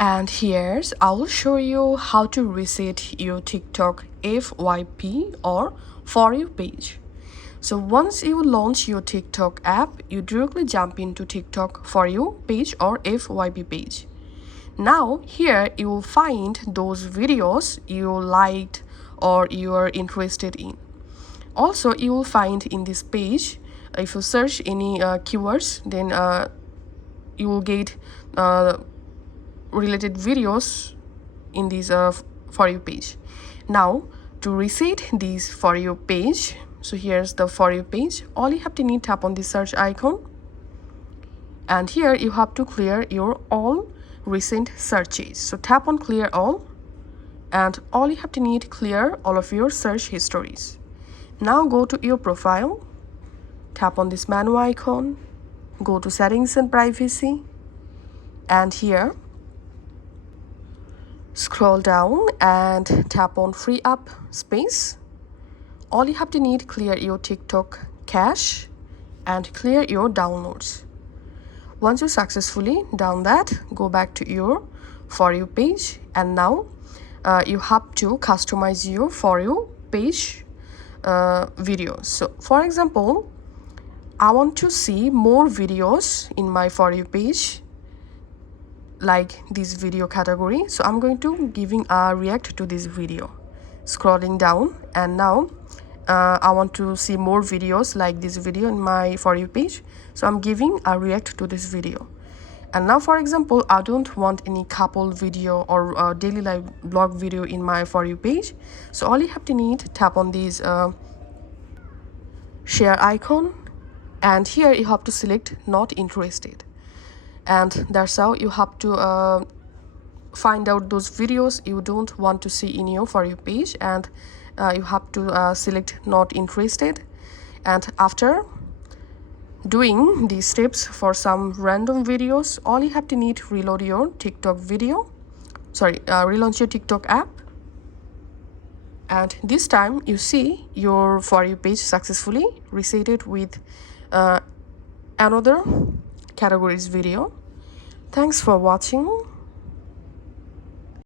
And here's I will show you how to reset your TikTok FYP or For You page. So once you launch your TikTok app, you directly jump into TikTok For You page or FYP page. Now here you will find those videos you liked or you are interested in. Also you will find in this page, if you search any keywords, then you will get related videos in this For You page. Now to reset this For You page, so here's the For You page. All you have to need, tap on the search icon, and here you have to clear your all recent searches. So tap on clear all, and all you have to need, clear all of your search histories. Now go to your profile, tap on this menu icon, go to settings and privacy, and here scroll down and tap on free up space. All you have to need, clear your TikTok cache and clear your downloads. Once you successfully done that, go back to your For You page, and now you have to customize your For You page videos. So for example, I want to see more videos in my For You page like this video category, so I'm going to giving a react to this video. Scrolling down, and now I want to see more videos like this video in my For You page, so I'm giving a react to this video. And now for example, I don't want any couple video or daily life blog video in my For You page, so all you have to need, tap on this share icon, and here you have to select not interested, and that's how you have to find out those videos you don't want to see in your For You page, and you have to select not interested. And after doing these steps for some random videos, all you have to need, reload your TikTok video, relaunch your TikTok app, and this time you see your For You page successfully resetted with another categories video. Thanks for watching.